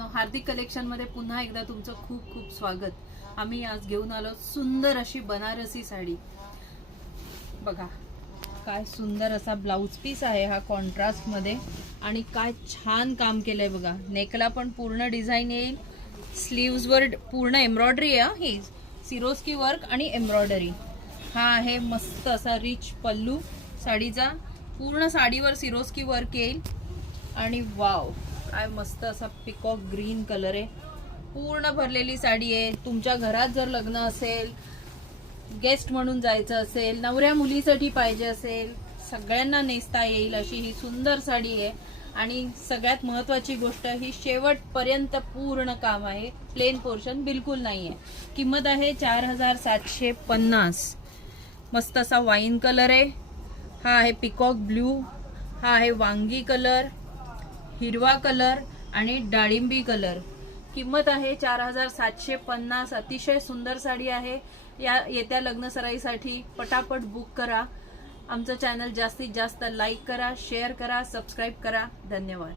मैत्रिणींनो, हार्दिक कलेक्शन मध्ये पुन्हा एकदा तुमचं खूप खूप स्वागत. आम्ही आज घेऊन आलो सुंदर अशी बनारसी साडी. बघा काय सुंदर असा ब्लाउज पीस आहे हा कॉन्ट्रास्ट मध्ये, आणि काय छान काम केलंय बघा. नेकला पण पूर्ण डिझाईन येईल, स्लीव्स वर पूर्ण एम्ब्रॉयडरी आहे. ही सिरोस्की वर्क आणि एम्ब्रॉयडरी. हा आहे मस्त असा रिच पल्लू साडीचा. पूर्ण साडीवर सिरोस्की वर्क येईल आणि वाव काय मस्त असा पिकॉक ग्रीन कलर आहे. पूर्ण भरलेली साडी आहे. तुमच्या घरात जर लग्न असेल, गेस्ट म्हणून जायचं असेल, नवऱ्या मुलीसाठी पाहिजे असेल, सगळ्यांना नेसता येईल अशी ही सुंदर साडी आहे. आणि सगळ्यात महत्त्वाची गोष्ट, ही शेवटपर्यंत पूर्ण काम आहे, प्लेन पोर्शन बिलकुल नाही आहे. किंमत आहे 4750. मस्त असा वाईन कलर आहे. हा आहे पिकॉक ब्ल्यू, हा आहे वांगी कलर, हिरवा कलर आणि डाळिंबी कलर. किंमत आहे 4750. अतिशय सुंदर साडी आहे. या येत्या लग्न सराईसाठी पटापट बुक करा. आमचं चॅनल जास्तीत जास्त लाईक करा, शेअर करा, सबस्क्राईब करा. धन्यवाद.